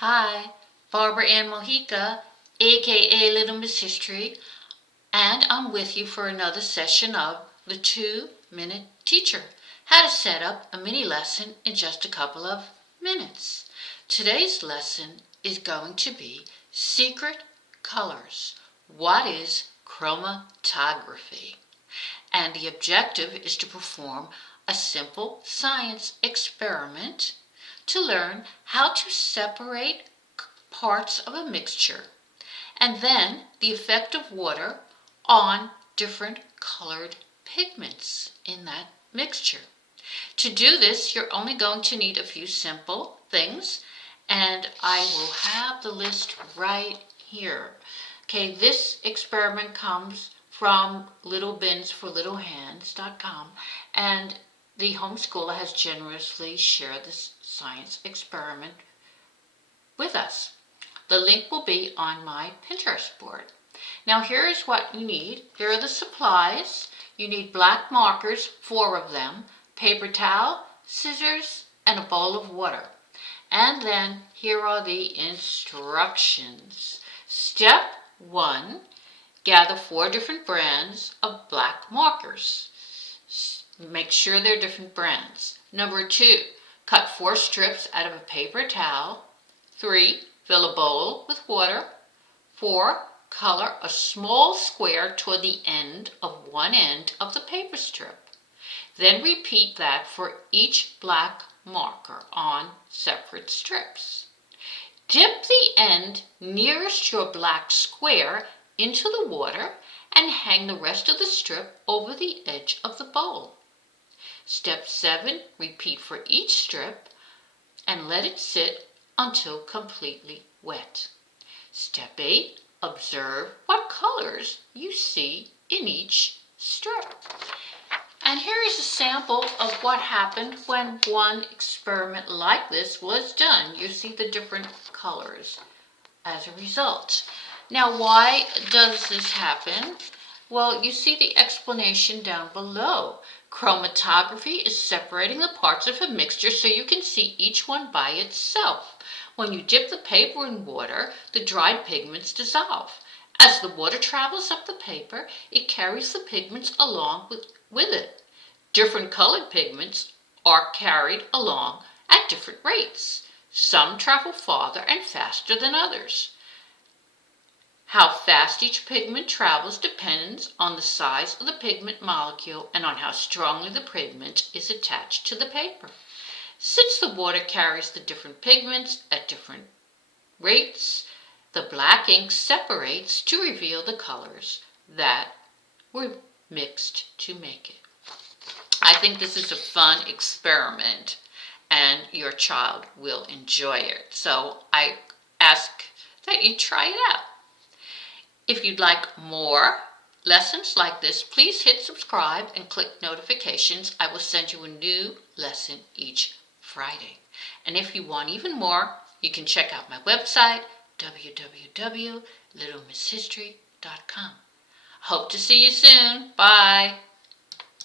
Hi, Barbara Ann Mojica, aka Little Miss History, and I'm with you for another session of the 2-Minute Teacher, how to set up a mini lesson in just a couple of minutes. Today's lesson is going to be Secret Colors. What is chromatography? And the objective is to perform a simple science experiment to learn how to separate parts of a mixture and then the effect of water on different colored pigments in that mixture. To do this, you're only going to need a few simple things, and I will have the list right here. Okay, this experiment comes from littlebinsforlittlehands.com, and the homeschooler has generously shared this science experiment with us. The link will be on my Pinterest board. Now here's what you need. Here are the supplies. You need black markers, 4 of them, paper towel, scissors, and a bowl of water. And then here are the instructions. Step 1, gather 4 different brands of black markers. Make sure they're different brands. Number 2, cut 4 strips out of a paper towel. 3, fill a bowl with water. 4, color a small square toward the end of one end of the paper strip. Then repeat that for each black marker on separate strips. Dip the end nearest your black square into the water and hang the rest of the strip over the edge of the bowl. Step 7, repeat for each strip and let it sit until completely wet. Step 8, observe what colors you see in each strip. And here is a sample of what happened when one experiment like this was done. You see the different colors as a result. Now, why does this happen? Well, you see the explanation down below. Chromatography is separating the parts of a mixture so you can see each one by itself. When you dip the paper in water, the dried pigments dissolve. As the water travels up the paper, it carries the pigments along with it. Different colored pigments are carried along at different rates. Some travel farther and faster than others. How fast each pigment travels depends on the size of the pigment molecule and on how strongly the pigment is attached to the paper. Since the water carries the different pigments at different rates, the black ink separates to reveal the colors that were mixed to make it. I think this is a fun experiment and your child will enjoy it. So I ask that you try it out. If you'd like more lessons like this, please hit subscribe and click notifications. I will send you a new lesson each Friday. And if you want even more, you can check out my website, www.littlemisshistory.com. Hope to see you soon. Bye.